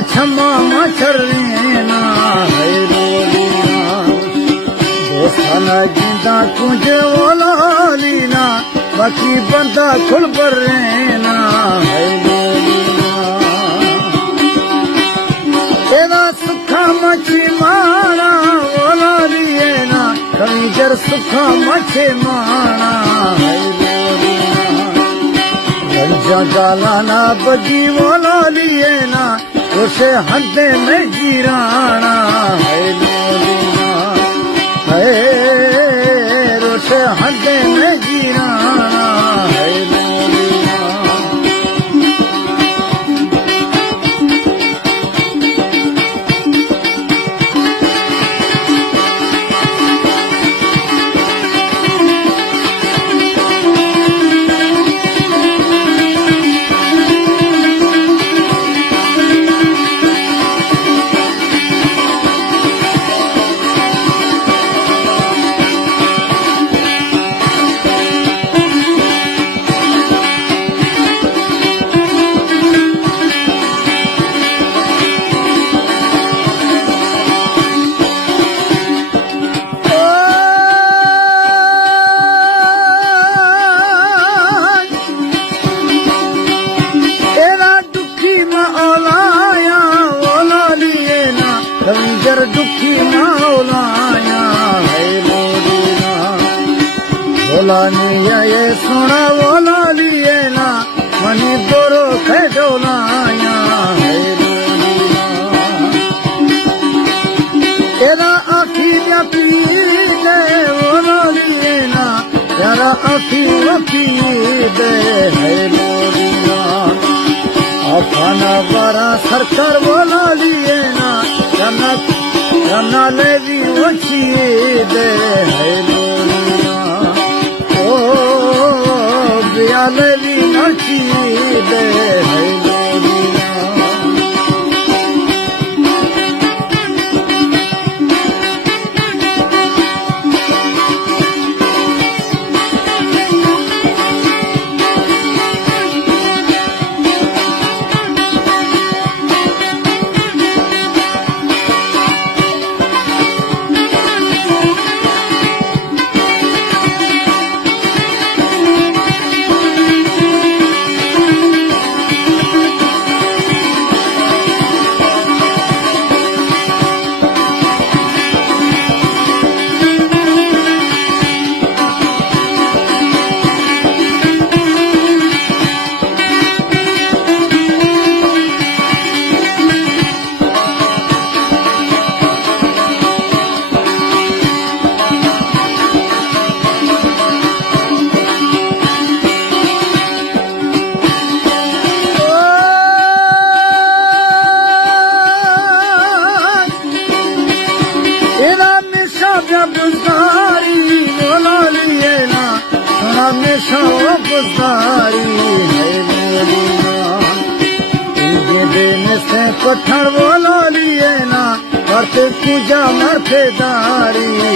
क्षमा मछरना है दोस्ताना जिंदा कुछ ओला लीना बाकी बंदा खुल पर रहना है तेरा सुखा मछी माना ओला लिए ना कभी जर सुखा मछे माना है गालाना बजी ओला लिए ना उसे हदे में गिराना है उसे हदे में गिराना है दुखी मौलाया है मोरीना बोला नहीं ये सुना बोला लिए ना मनी दोरो खेडोलाया है तेरा आखी पी दे बोला लिए ना तेरा आखी पी दे है मोरीना अफाना बड़ा सरकार बोला लिए ना रना लेवी वची दे है लोरिया ओ बिया लेवी वची दे है लोरिया हमेशा गुजारी है देने से पत्थर बोला लिए ना करते पूजा मरते दारी है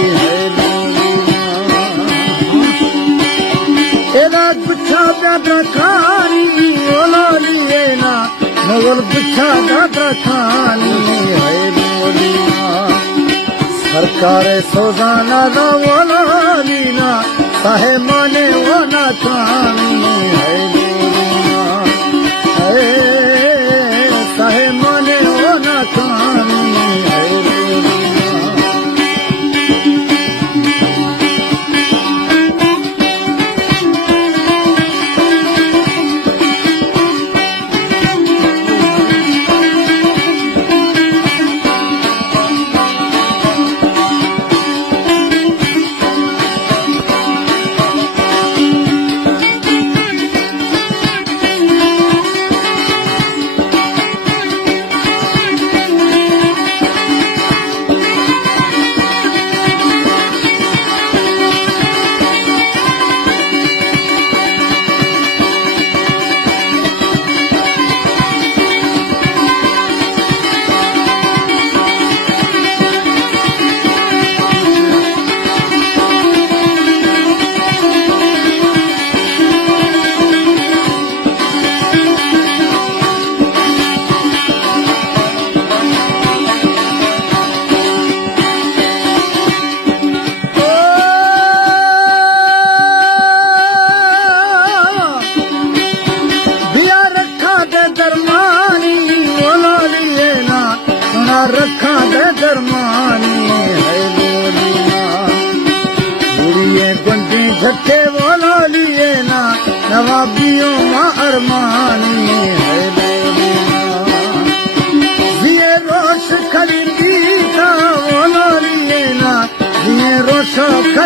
तेरा गुच्छा प्यादा खानी बोला लिए ना मगर गुच्छा दादा खानी है सरकार सोजाना ना बोला लीना साहे माने वो ना खानी है साहे माने वो ना खानी है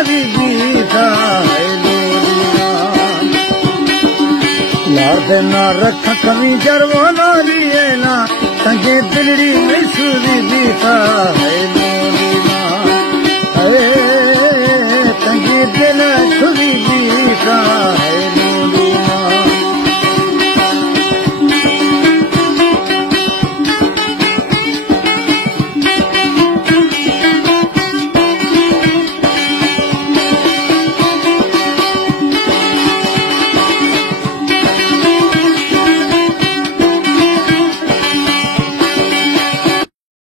मैसूरी बीता है लोरिया याद ना रख कमी जरवो लोरिए ना तंगे दिलड़ी मैसूरी बीता है